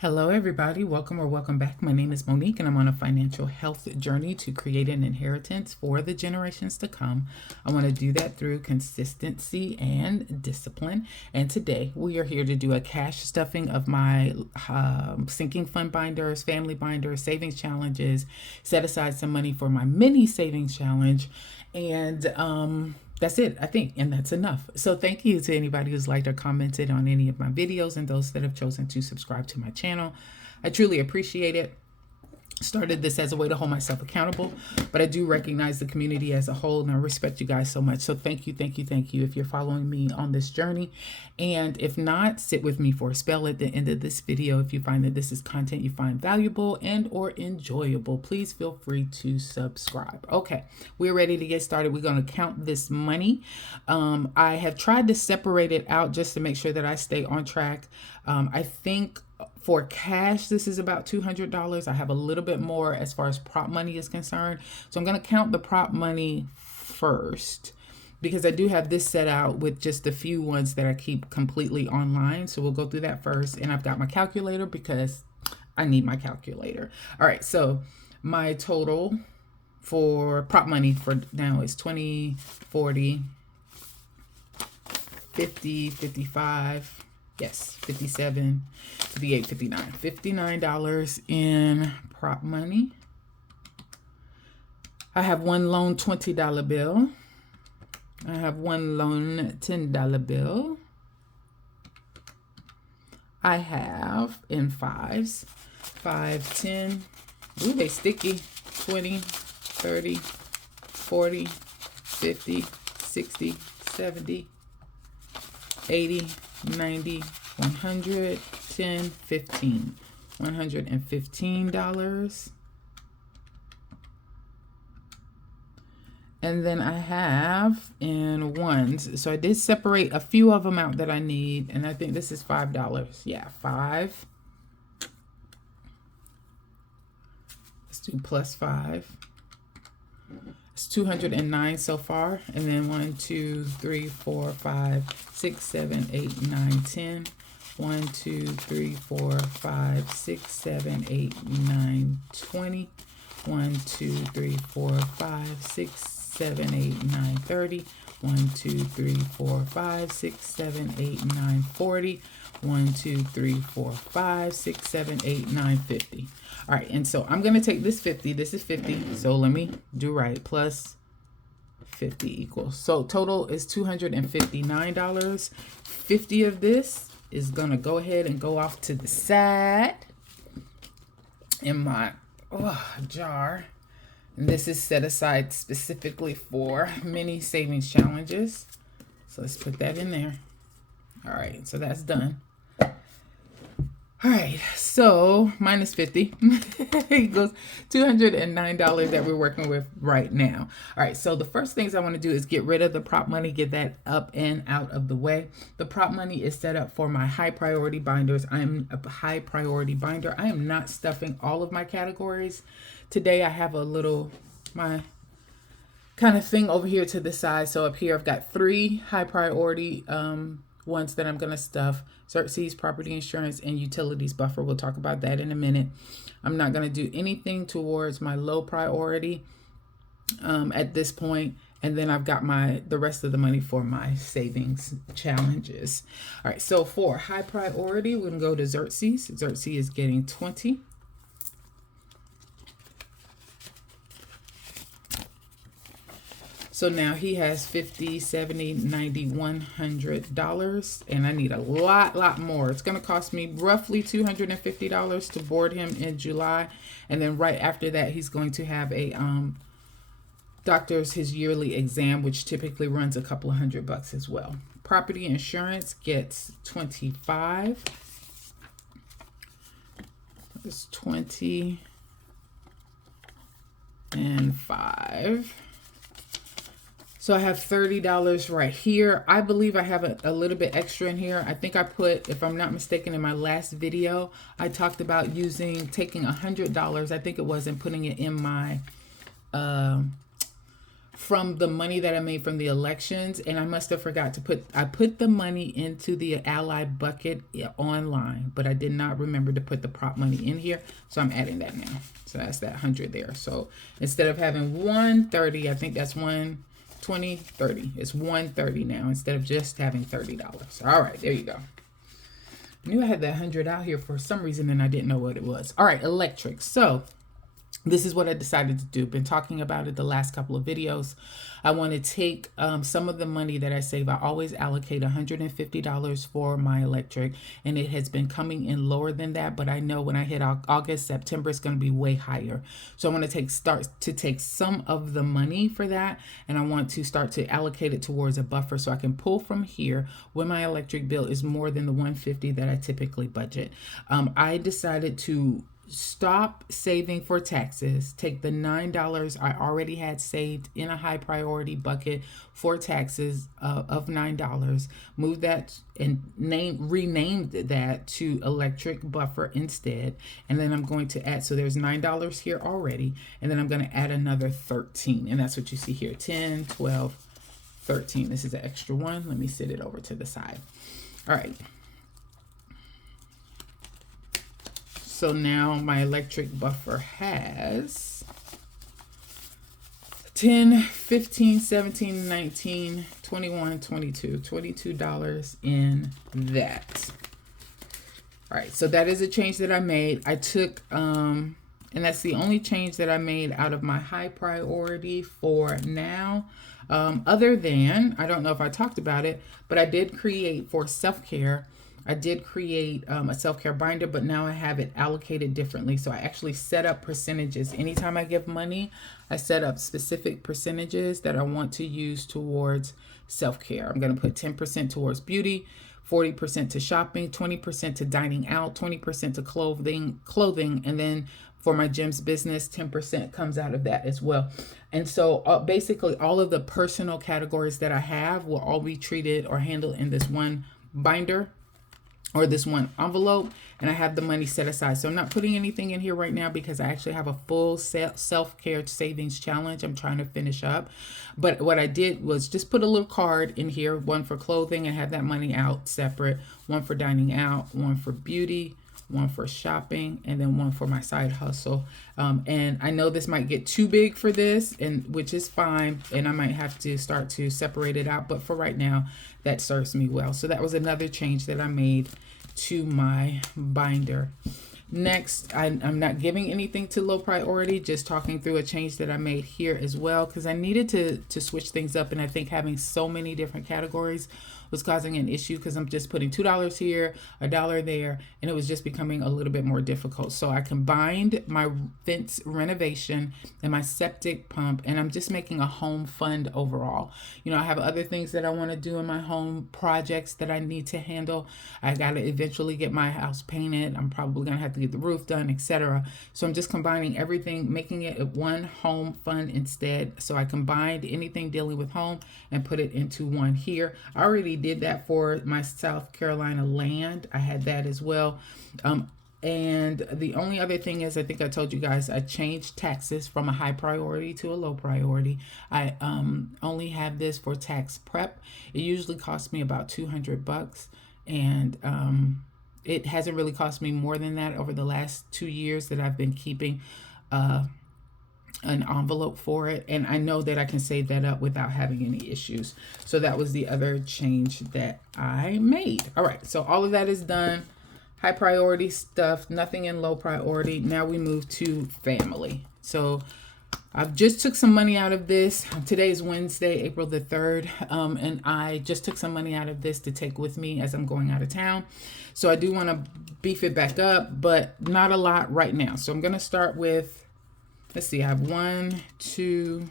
Hello, everybody. Welcome or welcome back. My name is Monique, and I'm on a financial health journey to create an inheritance for the generations to come. I want to do that through consistency and discipline. And today we are here to do a cash stuffing of my sinking fund binders, family binders, savings challenges, set aside some money for my mini savings challenge, and that's it, I think, and that's enough. So thank you to anybody who's liked or commented on any of my videos and those that have chosen to subscribe to my channel. I truly appreciate it. Started this as a way to hold myself accountable, but I do recognize the community as a whole, and I respect you guys so much. So thank you, thank you, thank you if you're following me on this journey. And if not, sit with me for a spell at the end of this video. If you find that this is content you find valuable and or enjoyable, please feel free to subscribe. Okay, we're ready to get started. We're going to count this money. I have tried to separate it out just to make sure that I stay on track. I think for cash, this is about $200. I have a little bit more as far as prop money is concerned. So I'm going to count the prop money first because I do have this set out with just a few ones that I keep completely online. So we'll go through that first. And I've got my calculator because I need my calculator. All right. So my total for prop money for now is 20, 40, 50, 55. Yes, 57, 58, 59. $59 in prop money. I have one loan $20 bill. I have one loan $10 bill. I have in fives, 5, 10. Ooh, they sticky. 20, 30, 40, 50, 60, 70, 80, 90, 100, 10, 15, $115. And then I have in ones. So I did separate a few of them out that I need. And I think this is $5. Yeah, 5. Let's do plus 5. It's 209 so far. And then 1, 2, 3, 4, 5, 6, 7, 8, 9, 10. 1, 2, 3, 4, 5, 6, 7, 8, 9, 20. 1, 2, 3, 4, 5, 6, 7, 8, 9, 30. 1, 2, 3, 4, 5, 6, 7, 8, 9, 40. 1, 2, 3, 4, 5, 6, 7, 8, 9, 50. All right, and so I'm going to take this 50. This is 50. So let me do right. Plus 50 equals. So total is $259. 50 of this is going to go ahead and go off to the side in my jar. And this is set aside specifically for mini savings challenges. So let's put that in there. All right, so that's done. All right, so minus 50 equals $209 that we're working with right now. All right, so the first things I want to do is get rid of the prop money, get that up and out of the way. The prop money is set up for my high priority binders. I'm a high priority binder. I am not stuffing all of my categories. Today I have a little, my kind of thing over here to the side. So up here I've got 3 high priority ones that I'm going to stuff. Xerxes, property insurance, and utilities buffer. We'll talk about that in a minute. I'm not going to do anything towards my low priority at this point. And then I've got the rest of the money for my savings challenges. All right, so for high priority, we're going to go to Xerxes. Xerxes is getting 20. So now he has $50, $70, $90, $100, and I need a lot more. It's going to cost me roughly $250 to board him in July. And then right after that, he's going to have a doctor's, his yearly exam, which typically runs a couple of $100 as well. Property insurance gets 25. It's 20 and 5. So I have $30 right here. I believe I have a little bit extra in here. I think I put, if I'm not mistaken, in my last video, I talked about taking $100, I think it was, and putting it in my from the money that I made from the elections, and I must have forgot to I put the money into the ally bucket online, but I did not remember to put the prop money in here, so I'm adding that now. So that's that 100 there. So instead of having 130, I think that's 120, 30. It's 130 now instead of just having $30. All right, there you go. I knew I had that 100 out here for some reason and I didn't know what it was. All right, electric. So this is what I decided to do. Been talking about it the last couple of videos. I want to take some of the money that I save. I always allocate $150 for my electric, and it has been coming in lower than that, but I know when I hit August, September, it's going to be way higher. So I want to start to take some of the money for that, and I want to start to allocate it towards a buffer so I can pull from here when my electric bill is more than the $150 that I typically budget. I decided to stop saving for taxes, take the $9 I already had saved in a high priority bucket for taxes of $9, move that and renamed that to electric buffer instead. And then I'm going to add, so there's $9 here already, and then I'm going to add another 13, and that's what you see here, 10, 12, 13. This is an extra one. Let me sit it over to the side. All right. So now my electric buffer has 10, 15, 17, 19, 21, 22, $22 in that. All right, so that is a change that I made. I took, and that's the only change that I made out of my high priority for now. Other than, I don't know if I talked about it, but I did create for self-care. I did create a self-care binder, but now I have it allocated differently. So I actually set up percentages. Anytime I give money, I set up specific percentages that I want to use towards self-care. I'm going to put 10% towards beauty, 40% to shopping, 20% to dining out, 20% to clothing, and then for my gym's business, 10% comes out of that as well. And so basically all of the personal categories that I have will all be treated or handled in this one binder or this one envelope, and I have the money set aside. So I'm not putting anything in here right now because I actually have a full self-care savings challenge I'm trying to finish up. But what I did was just put a little card in here, one for clothing and have that money out separate, one for dining out, one for beauty, one for shopping, and then one for my side hustle. And I know this might get too big for this, and which is fine, and I might have to start to separate it out, but for right now that serves me well. So that was another change that I made to my binder. Next, I'm not giving anything to low priority, just talking through a change that I made here as well, because I needed to switch things up, and I think having so many different categories was causing an issue because I'm just putting $2 here, $1 there, and it was just becoming a little bit more difficult. So I combined my fence renovation and my septic pump, and I'm just making a home fund overall. You know, I have other things that I want to do in my home, projects that I need to handle. I got to eventually get my house painted. I'm probably going to have to get the roof done, etc. So I'm just combining everything, making it one home fund instead. So I combined anything dealing with home and put it into one here. I already did that for my South Carolina land. I had that as well. And the only other thing is, I think I told you guys, I changed taxes from a high priority to a low priority. I only have this for tax prep. It usually costs me about $200, and it hasn't really cost me more than that over the last 2 years that I've been keeping an envelope for it, and I know that I can save that up without having any issues. So that was the other change that I made. All right, so all of that is done. High priority stuff, nothing in low priority. Now we move to family. So I've just took some money out of this. Today is Wednesday, April the 3rd, and I just took some money out of this to take with me as I'm going out of town. So I do want to beef it back up, but not a lot right now. So I'm going to start with, let's see, I have 1, 2,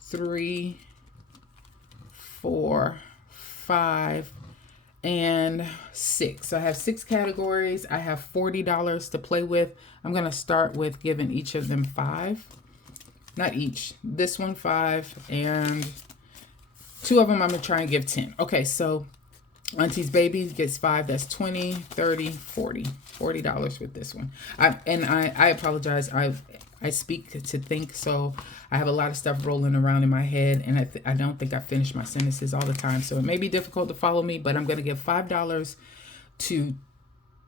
3, 4, 5, and 6. So I have 6 categories. I have $40 to play with. I'm going to start with giving each of them 5. Not each. This one 5, and 2 of them I'm going to try and give 10. Okay, so Auntie's Baby gets 5. That's 20, 30, 40. $40 with this one. I apologize. I speak to think, so I have a lot of stuff rolling around in my head, and I don't think I finish my sentences all the time. So it may be difficult to follow me, but I'm going to give $5 to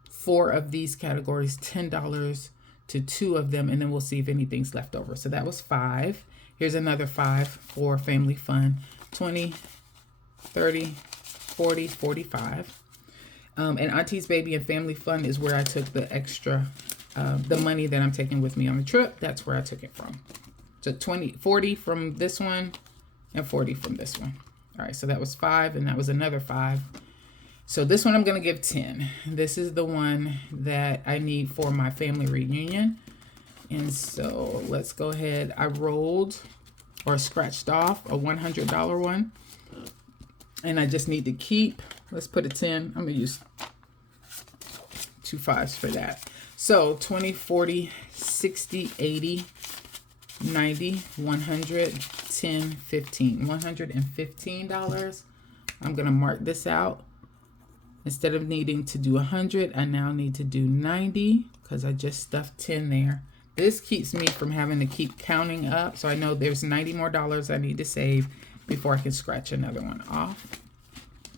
4 of these categories, $10 to 2 of them, and then we'll see if anything's left over. So that was 5. Here's another 5 for family fun. 20, 30, 40, 45. And Auntie's Baby and Family Fun is where I took the extra, the money that I'm taking with me on the trip. That's where I took it from. So 40 from this one and 40 from this one. All right, so that was 5, and that was another 5. So this one I'm going to give 10. This is the one that I need for my family reunion. And so let's go ahead. I rolled or scratched off a $100 one. And I just need to keep, let's put a 10. I'm going to use 2 5s for that. So 20, 40, 60, 80, 90, 100, 10, 15. $115. I'm going to mark this out. Instead of needing to do 100, I now need to do 90 because I just stuffed 10 there. This keeps me from having to keep counting up. So I know there's 90 more dollars I need to save before I can scratch another one off.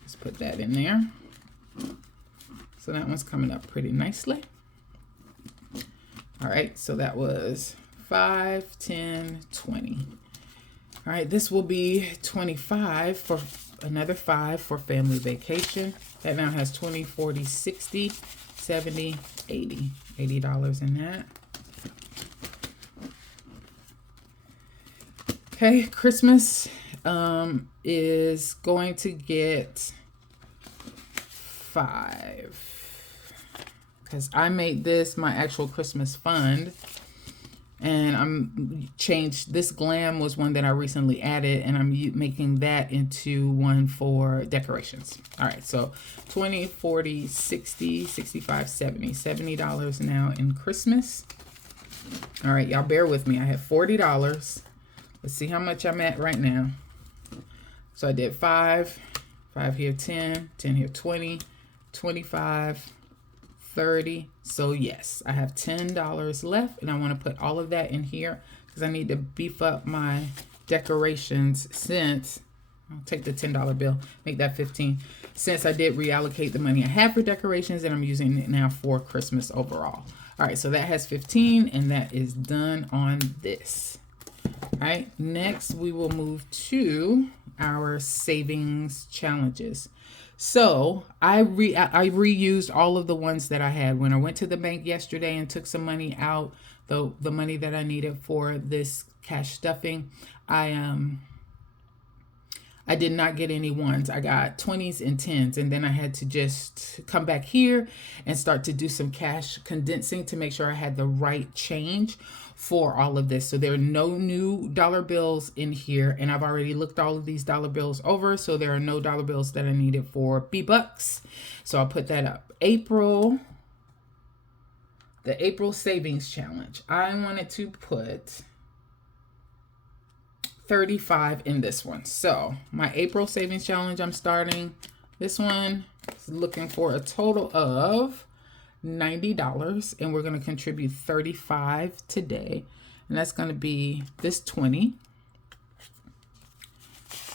Let's put that in there. So that one's coming up pretty nicely. All right, so that was 5, 10, 20. All right, this will be 25 for another 5 for family vacation. That now has 20, 40, 60, 70, 80. $80 in that. Okay, Christmas is going to get 5 because I made this my actual Christmas fund. And I'm changed, this glam was one that I recently added, and I'm making that into one for decorations. All right, so 20, 40, 60, 65, 70. $70 now in Christmas. All right, y'all bear with me. I have $40. Let's see how much I'm at right now. So I did 5 here, 10 here, 20, 25, 30. So yes, I have $10 left, and I want to put all of that in here because I need to beef up my decorations since I'll take the $10 bill, make that 15, since I did reallocate the money I have for decorations, and I'm using it now for Christmas overall. All right, so that has 15, and that is done on this. All right, next we will move to our savings challenges. So I reused all of the ones that I had when I went to the bank yesterday and took some money out, the money that I needed for this cash stuffing. I did not get any ones. I got 20s and 10s, and then I had to just come back here and start to do some cash condensing to make sure I had the right change for all of this. So there are no new dollar bills in here, and I've already looked all of these dollar bills over, so there are no dollar bills that I needed for B-Bucks. So I'll put that up. The April Savings Challenge. I wanted to put 35 in this one. So my April Savings Challenge, I'm starting this one is looking for a total of $90, and we're going to contribute 35 today, and that's going to be this 20,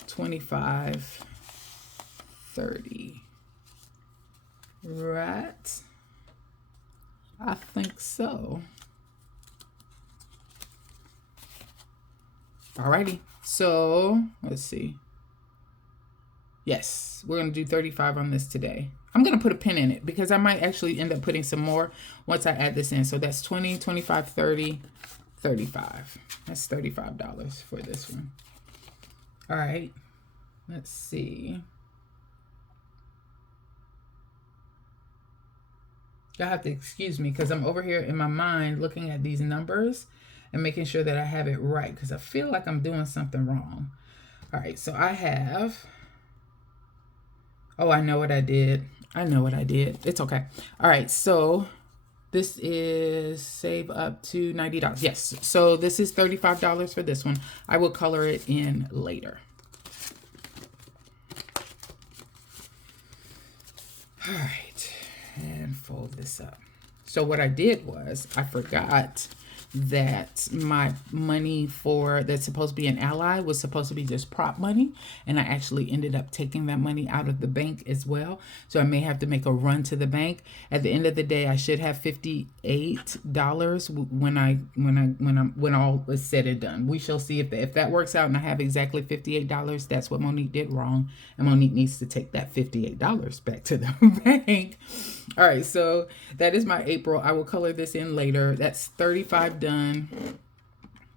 25, 30, right? I think so. Alrighty, so let's see. Yes, we're going to do 35 on this today. I'm going to put a pin in it because I might actually end up putting some more once I add this in. So that's 20, 25, 30, 35. That's $35 for this one. All right, let's see. Y'all have to excuse me because I'm over here in my mind looking at these numbers and making sure that I have it right because I feel like I'm doing something wrong. All right, so I have... Oh, I know what I did. It's okay. All right, so this is save up to $90. Yes, so this is $35 for this one. I will color it in later. All right, and fold this up. So what I did was I forgot that my money for that's supposed to be an ally was supposed to be just prop money, and I actually ended up taking that money out of the bank as well. So I may have to make a run to the bank. At the end of the day, I should have $58 when all is said and done. We shall see if that works out and I have exactly $58. That's what Monique did wrong, and Monique needs to take that $58 back to the bank. All right, so that is my April. I will color this in later. That's 35 done.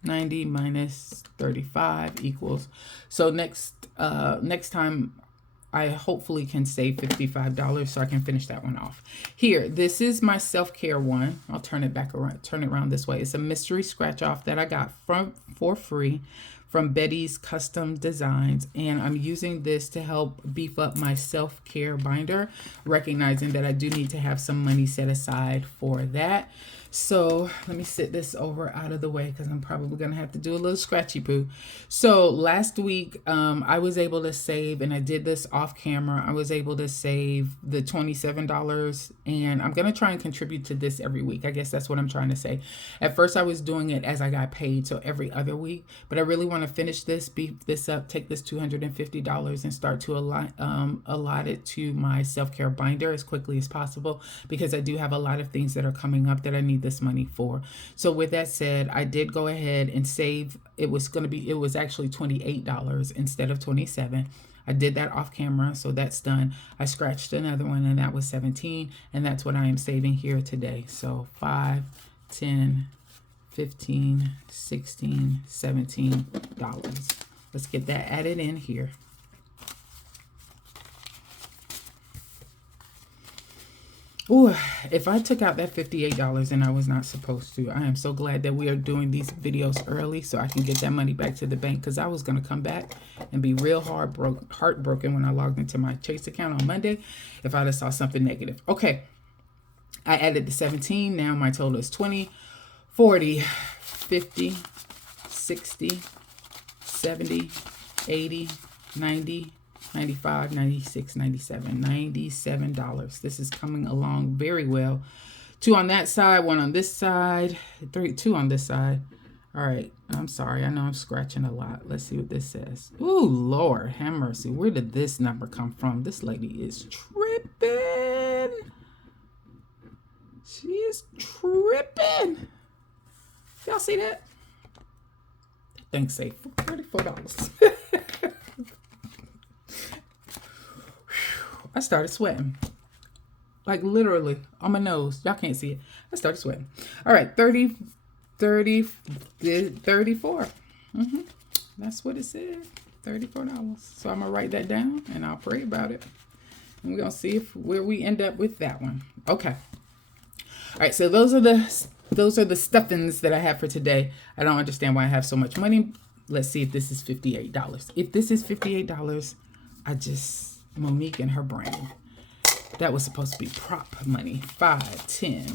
90 minus 35 equals. So next time I hopefully can save $55 so I can finish that one off. Here, this is my self-care one. I'll turn it back around, turn it around this way. It's a mystery scratch off that I got for free from Betty's Custom Designs, and I'm using this to help beef up my self-care binder, recognizing that I do need to have some money set aside for that. So let me sit this over out of the way because I'm probably going to have to do a little scratchy poo. So last week, I was able to save, and I did this off camera, I was able to save the $27, and I'm going to try and contribute to this every week. I guess that's what I'm trying to say. At first, I was doing it as I got paid, so every other week, but I really want to finish this, beef this up, take this $250 and start to allot it to my self-care binder as quickly as possible, because I do have a lot of things that are coming up that I need this money for. So with that said, I did go ahead and save. It was actually $28 instead of $27. I did that off camera, so that's done. I scratched another one, and that was $17, and that's what I am saving here today. So $5, $10, $15, $16, $17. Let's get that added in here. Ooh, if I took out that $58 and I was not supposed to, I am so glad that we are doing these videos early so I can get that money back to the bank, because I was going to come back and be real heartbroken when I logged into my Chase account on Monday if I just saw something negative. Okay, I added the 17. Now my total is 20, 40, 50, 60, 70, 80, 90, 95, 96, 97, $97. This is coming along very well. 2 on that side, 1 on this side, 2 on this side. All right, I'm sorry. I know I'm scratching a lot. Let's see what this says. Ooh, Lord, have mercy. Where did this number come from? This lady is tripping. She is tripping. Y'all see that? Thanks, say $34. I started sweating, like literally on my nose. Y'all can't see it. I started sweating. All right, 34. That's what it said, $34. So I'm gonna write that down and I'll pray about it. And we're gonna see where we end up with that one. Okay. All right, so those are the stuffings that I have for today. I don't understand why I have so much money. Let's see if this is $58. If this is $58, Monique and her brain. That was supposed to be prop money. 5, 10,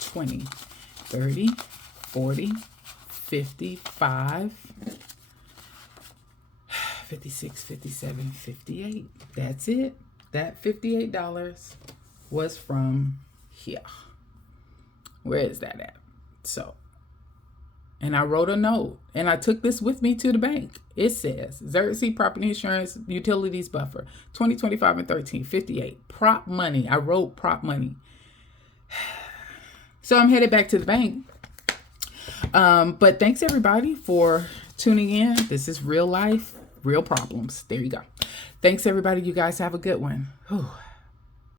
20, 30, 40, 55, 56, 57, 58. That's it. That $58 was from here. Where is that at? So, and I wrote a note, and I took this with me to the bank. It says, Xerxes Property Insurance Utilities Buffer, 2025 and 13, 58. Prop money. I wrote prop money. So I'm headed back to the bank. But thanks everybody for tuning in. This is real life, real problems. There you go. Thanks everybody. You guys have a good one. Whew.